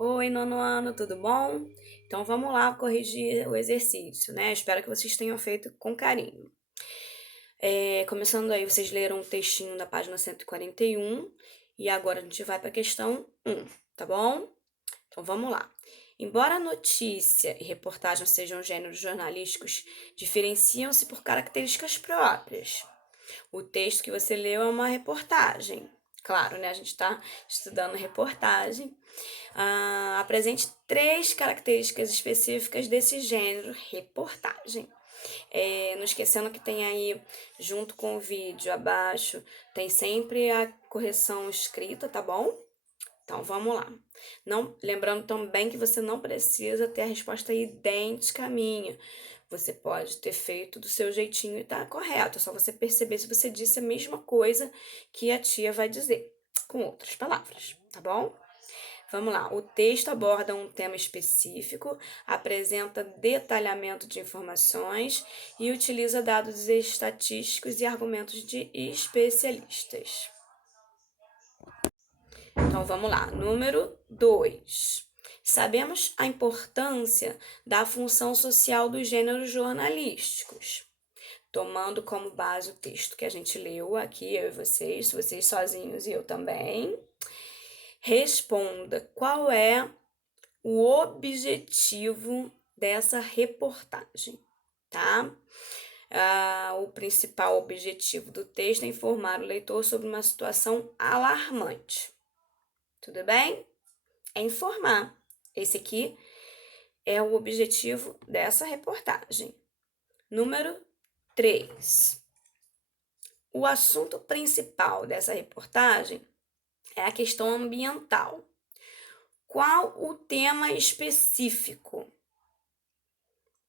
Oi, nono ano, tudo bom? Então vamos lá corrigir o exercício, né? Espero que vocês tenham feito com carinho. Começando aí, vocês leram um textinho da página 141 e agora a gente vai para a questão 1, tá bom? Então vamos lá. Embora a notícia e reportagem sejam gêneros jornalísticos, diferenciam-se por características próprias. O texto que você leu é uma reportagem. Claro, né? A gente está estudando reportagem. Apresente 3 características específicas desse gênero, reportagem. Não esquecendo que tem aí, junto com o vídeo abaixo, tem sempre a correção escrita, tá bom? Então vamos lá. Não, lembrando também que você não precisa ter a resposta idêntica à minha. Você pode ter feito do seu jeitinho e tá correto. É só você perceber se você disse a mesma coisa que a tia vai dizer, com outras palavras, tá bom? Vamos lá. O texto aborda um tema específico, apresenta detalhamento de informações e utiliza dados estatísticos e argumentos de especialistas. Então vamos lá. Número 2. Sabemos a importância da função social dos gêneros jornalísticos. Tomando como base o texto que a gente leu aqui, eu e vocês sozinhos e eu também. Responda qual é o objetivo dessa reportagem, tá? O principal objetivo do texto é informar o leitor sobre uma situação alarmante. Tudo bem? É informar. Esse aqui é o objetivo dessa reportagem. Número 3. O assunto principal dessa reportagem é a questão ambiental. Qual o tema específico?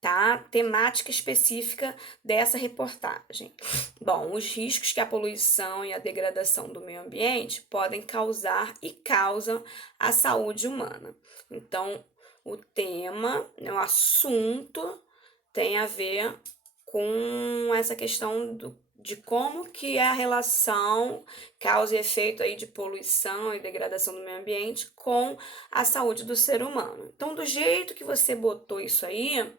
Tá? Temática específica dessa reportagem. Bom, os riscos que a poluição e a degradação do meio ambiente podem causar e causam à saúde humana. Então, o tema, o assunto tem a ver com essa questão de como que é a relação causa e efeito aí de poluição e degradação do meio ambiente com a saúde do ser humano. Então, do jeito que você botou isso aí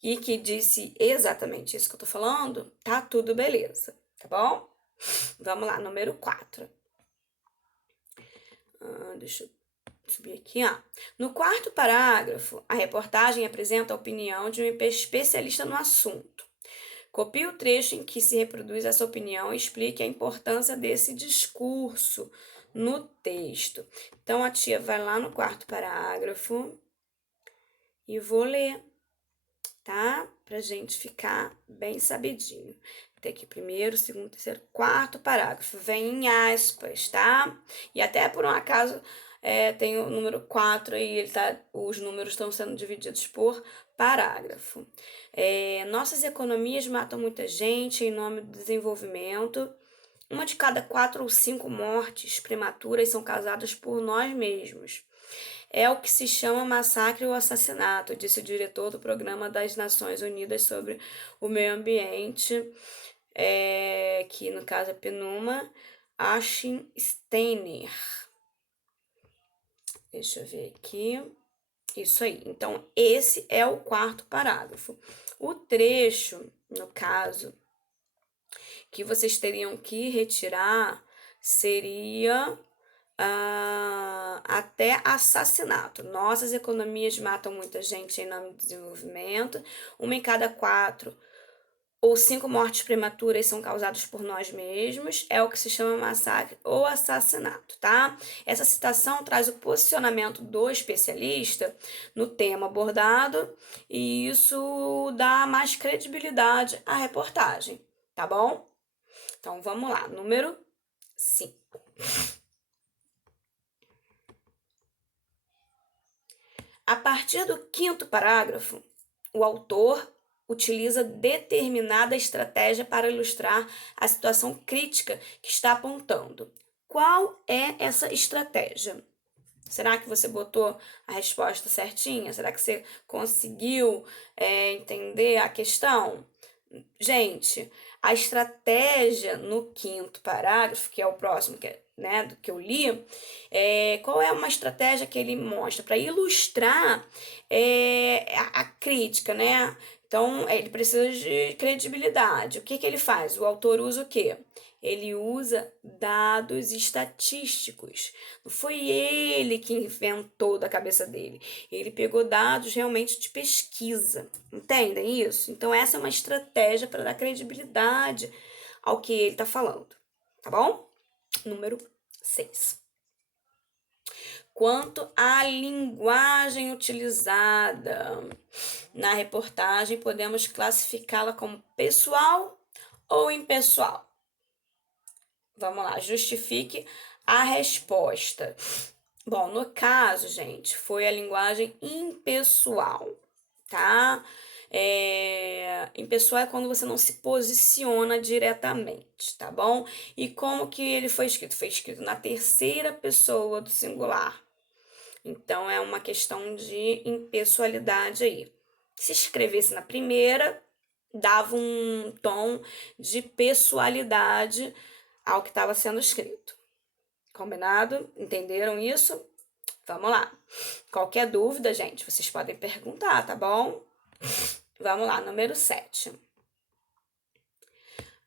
e que disse exatamente isso que eu tô falando, tá tudo beleza, tá bom? Vamos lá, número 4. Deixa eu subir aqui, ó. No quarto parágrafo, a reportagem apresenta a opinião de um especialista no assunto. Copie o trecho em que se reproduz essa opinião e explique a importância desse discurso no texto. Então, a tia vai lá no quarto parágrafo e vou ler, tá? Pra gente ficar bem sabidinho. Tem aqui primeiro, segundo, terceiro, quarto parágrafo. Vem em aspas, tá? E até por um acaso tem o número 4 aí, os números estão sendo divididos por parágrafo. Nossas economias matam muita gente em nome do desenvolvimento. Uma de cada 4 ou 5 mortes prematuras são causadas por nós mesmos. É o que se chama massacre ou assassinato, disse o diretor do Programa das Nações Unidas sobre o Meio Ambiente, que no caso é PNUMA, Achim Steiner. Deixa eu ver aqui. Isso aí. Então, esse é o quarto parágrafo. O trecho, no caso, que vocês teriam que retirar seria até assassinato. Nossas economias matam muita gente em nome do desenvolvimento. Uma em cada 4 ou 5 mortes prematuras são causadas por nós mesmos. É o que se chama massacre ou assassinato, tá? Essa citação traz o posicionamento do especialista no tema abordado e isso dá mais credibilidade à reportagem, tá bom? Então vamos lá, número 5. A partir do quinto parágrafo, o autor utiliza determinada estratégia para ilustrar a situação crítica que está apontando. Qual é essa estratégia? Será que você botou a resposta certinha? Será que você conseguiu entender a questão? Gente, A estratégia no quinto parágrafo, que é o próximo, né, do que eu li, qual é uma estratégia que ele mostra para ilustrar a crítica, né? Então, ele precisa de credibilidade. O que que ele faz? O autor usa o quê? Ele usa dados estatísticos. Não foi ele que inventou da cabeça dele. Ele pegou dados realmente de pesquisa. Entendem isso? Então, essa é uma estratégia para dar credibilidade ao que ele está falando. Tá bom? Número 6. Quanto à linguagem utilizada na reportagem, podemos classificá-la como pessoal ou impessoal? Vamos lá, justifique a resposta. Bom, no caso, gente, foi a linguagem impessoal, tá? Impessoal é quando você não se posiciona diretamente, tá bom? E como que ele foi escrito? Foi escrito na terceira pessoa do singular. Então, é uma questão de impessoalidade aí. Se escrevesse na primeira, dava um tom de pessoalidade ao que estava sendo escrito. Combinado? Entenderam isso? Vamos lá. Qualquer dúvida, gente, vocês podem perguntar, tá bom? Vamos lá, número 7.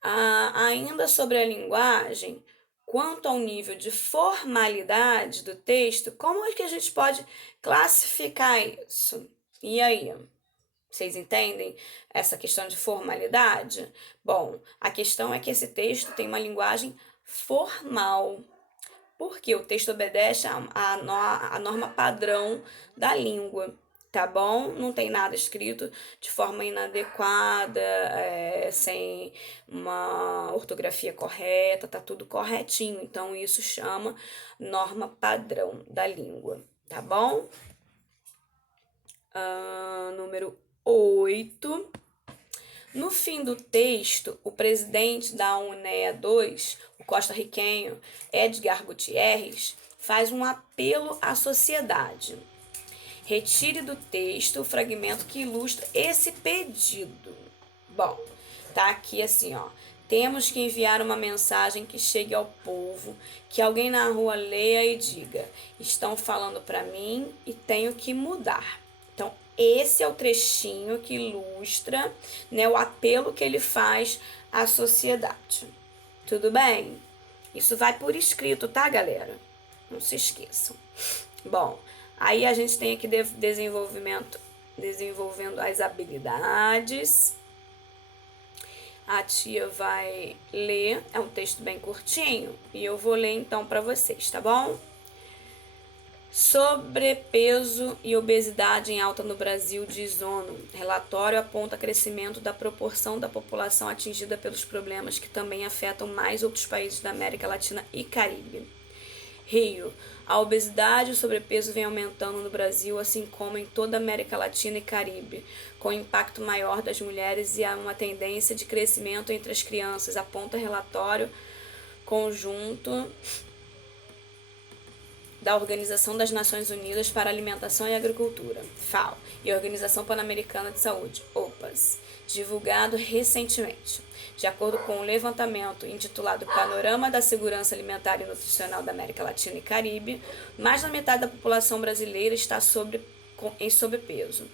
Ainda sobre a linguagem, quanto ao nível de formalidade do texto, como é que a gente pode classificar isso? E aí? Vocês entendem essa questão de formalidade? Bom, a questão é que esse texto tem uma linguagem formal, porque o texto obedece a norma padrão da língua, tá bom? Não tem nada escrito de forma inadequada, sem uma ortografia correta, tá tudo corretinho. Então, isso chama norma padrão da língua, tá bom? Número 8. No fim do texto, o presidente da UNEA 2, o costarriquenho Edgar Gutierrez, faz um apelo à sociedade. Retire do texto o fragmento que ilustra esse pedido. Bom, tá aqui assim, ó. Temos que enviar uma mensagem que chegue ao povo, que alguém na rua leia e diga: estão falando para mim e tenho que mudar. Então, esse é o trechinho que ilustra, né, o apelo que ele faz à sociedade. Tudo bem? Isso vai por escrito, tá, galera? Não se esqueçam. Bom, aí a gente tem aqui desenvolvendo as habilidades. A tia vai ler, é um texto bem curtinho, e eu vou ler então para vocês, tá bom? Sobrepeso e obesidade em alta no Brasil, diz ONU. Relatório aponta crescimento da proporção da população atingida pelos problemas que também afetam mais outros países da América Latina e Caribe. Rio. A obesidade e o sobrepeso vem aumentando no Brasil, assim como em toda a América Latina e Caribe, com impacto maior das mulheres e há uma tendência de crescimento entre as crianças, aponta relatório conjunto da Organização das Nações Unidas para a Alimentação e Agricultura, FAO, e a Organização Pan-Americana de Saúde, OPAS, divulgado recentemente. De acordo com um levantamento intitulado Panorama da Segurança Alimentar e Nutricional da América Latina e Caribe, mais da metade da população brasileira está em sobrepeso.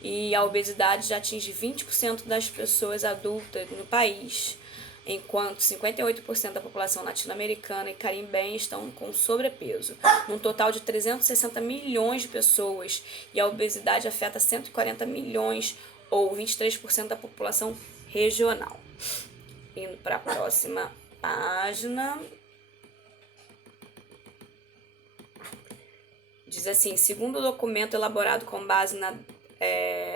E a obesidade já atinge 20% das pessoas adultas no país, enquanto 58% da população latino-americana e caribenha estão com sobrepeso, num total de 360 milhões de pessoas, e a obesidade afeta 140 milhões, ou 23% da população regional. Indo para a próxima página. Diz assim, segundo o documento elaborado com base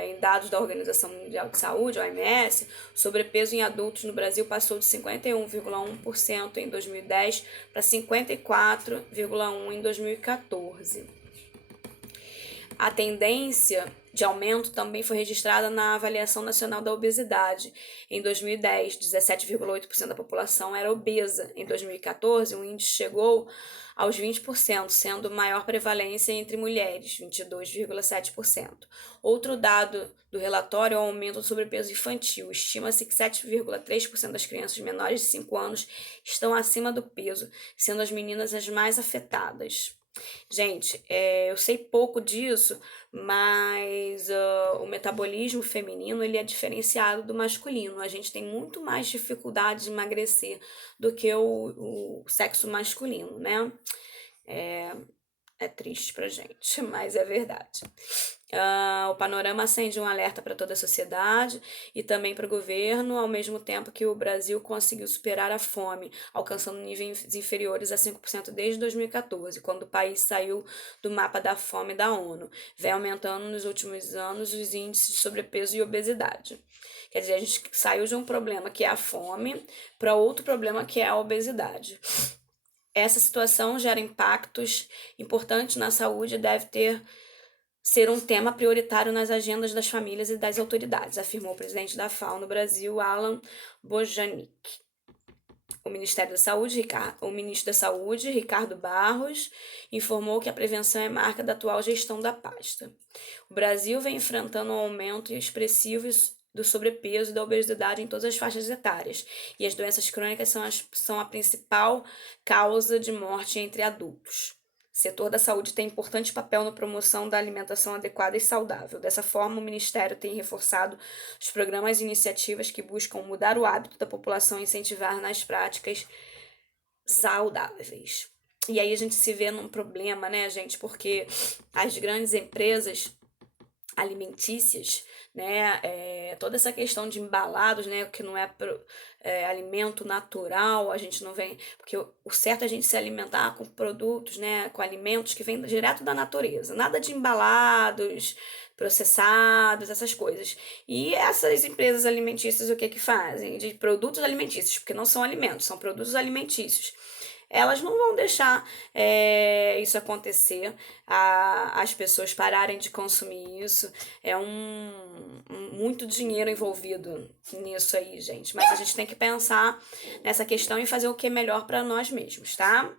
em dados da Organização Mundial de Saúde, OMS, o sobrepeso em adultos no Brasil passou de 51,1% em 2010 para 54,1% em 2014. A tendência de aumento também foi registrada na Avaliação Nacional da Obesidade. Em 2010, 17,8% da população era obesa. Em 2014, o índice chegou aos 20%, sendo maior prevalência entre mulheres, 22,7%. Outro dado do relatório é o aumento do sobrepeso infantil. Estima-se que 7,3% das crianças menores de 5 anos estão acima do peso, sendo as meninas as mais afetadas. Gente, eu sei pouco disso, mas o metabolismo feminino ele é diferenciado do masculino. A gente tem muito mais dificuldade de emagrecer do que o sexo masculino, né? É triste pra gente, mas é verdade. O panorama acende um alerta para toda a sociedade e também para o governo, ao mesmo tempo que o Brasil conseguiu superar a fome, alcançando níveis inferiores a 5% desde 2014, quando o país saiu do mapa da fome da ONU. Vem aumentando nos últimos anos os índices de sobrepeso e obesidade. Quer dizer, a gente saiu de um problema que é a fome para outro problema que é a obesidade. Essa situação gera impactos importantes na saúde e deve ser um tema prioritário nas agendas das famílias e das autoridades, afirmou o presidente da FAO no Brasil, Alan Bojanic. O Ministério da Saúde, o ministro da Saúde, Ricardo Barros, informou que a prevenção é marca da atual gestão da pasta. O Brasil vem enfrentando um aumento expressivo do sobrepeso e da obesidade em todas as faixas etárias, e as doenças crônicas são a principal causa de morte entre adultos. O setor da saúde tem importante papel na promoção da alimentação adequada e saudável. Dessa forma, o Ministério tem reforçado os programas e iniciativas que buscam mudar o hábito da população e incentivar nas práticas saudáveis. E aí a gente se vê num problema, né, gente? Porque as grandes empresas alimentícias, né, toda essa questão de embalados, né, que não é alimento natural, a gente não vem, porque o certo é a gente se alimentar com produtos, né, com alimentos que vêm direto da natureza, nada de embalados, processados, essas coisas. E essas empresas alimentícias o que que fazem? De produtos alimentícios, porque não são alimentos, são produtos alimentícios. Elas não vão deixar isso acontecer, as pessoas pararem de consumir isso. É muito dinheiro envolvido nisso aí, gente. Mas a gente tem que pensar nessa questão e fazer o que é melhor para nós mesmos, tá?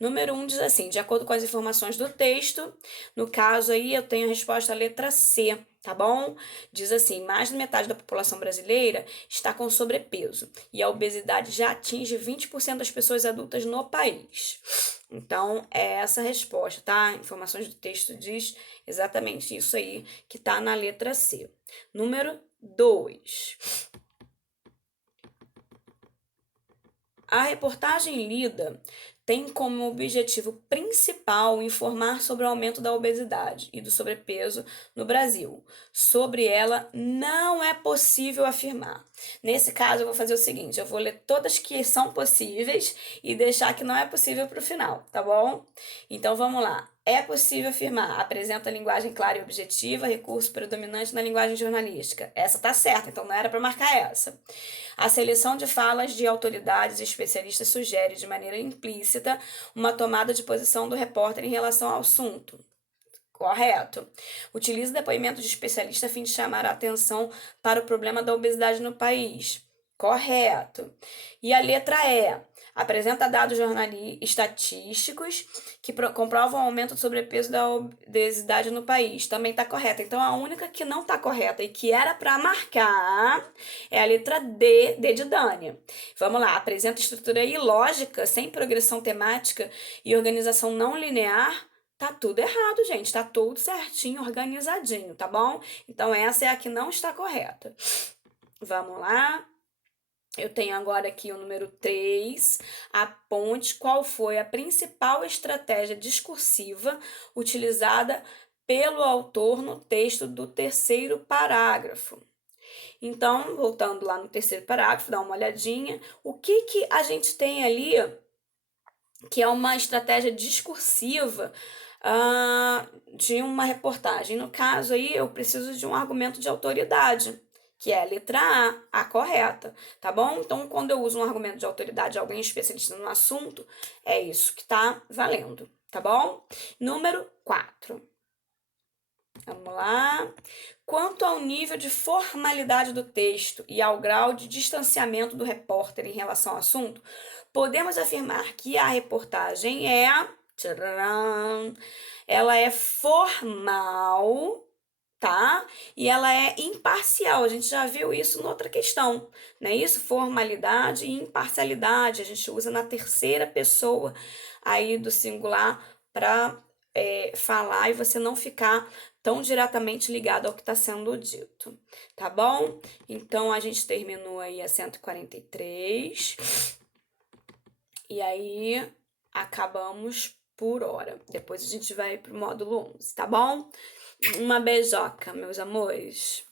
Número 1 diz assim: de acordo com as informações do texto, no caso aí eu tenho a resposta a letra C, tá bom? Diz assim: mais da metade da população brasileira está com sobrepeso e a obesidade já atinge 20% das pessoas adultas no país. Então, é essa a resposta, tá? Informações do texto diz exatamente isso aí que tá na letra C. Número 2. A reportagem lida tem como objetivo principal informar sobre o aumento da obesidade e do sobrepeso no Brasil. Sobre ela, não é possível afirmar. Nesse caso, eu vou fazer o seguinte: eu vou ler todas que são possíveis e deixar que não é possível para o final, tá bom? Então vamos lá. É possível afirmar, apresenta linguagem clara e objetiva, recurso predominante na linguagem jornalística. Essa tá certa, então não era para marcar essa. A seleção de falas de autoridades e especialistas sugere, de maneira implícita, uma tomada de posição do repórter em relação ao assunto. Correto. Utiliza depoimento de especialista a fim de chamar a atenção para o problema da obesidade no país. Correto. E a letra E. Apresenta dados estatísticos que comprovam o aumento do sobrepeso da obesidade no país. Também está correta. Então, a única que não está correta e que era para marcar é a letra D, D de Dânia. Vamos lá. Apresenta estrutura ilógica, sem progressão temática e organização não linear. Tá tudo errado, gente. Tá tudo certinho, organizadinho, tá bom? Então, essa é a que não está correta. Vamos lá. Eu tenho agora aqui o número 3. Aponte qual foi a principal estratégia discursiva utilizada pelo autor no texto do terceiro parágrafo. Então, voltando lá no terceiro parágrafo, dá uma olhadinha. O que a gente tem ali que é uma estratégia discursiva de uma reportagem? No caso aí, eu preciso de um argumento de autoridade, que é a letra A correta, tá bom? Então, quando eu uso um argumento de autoridade, alguém especialista no assunto, é isso que tá valendo, tá bom? Número 4. Vamos lá. Quanto ao nível de formalidade do texto e ao grau de distanciamento do repórter em relação ao assunto, podemos afirmar que a reportagem tcharam, ela é formal, tá? E ela é imparcial. A gente já viu isso noutra questão, não é isso? Formalidade e imparcialidade. A gente usa na terceira pessoa aí do singular para falar e você não ficar tão diretamente ligado ao que está sendo dito, tá bom? Então a gente terminou aí a 143 e aí acabamos por hora. Depois a gente vai pro módulo 11, tá bom? Uma beijoca, meus amores.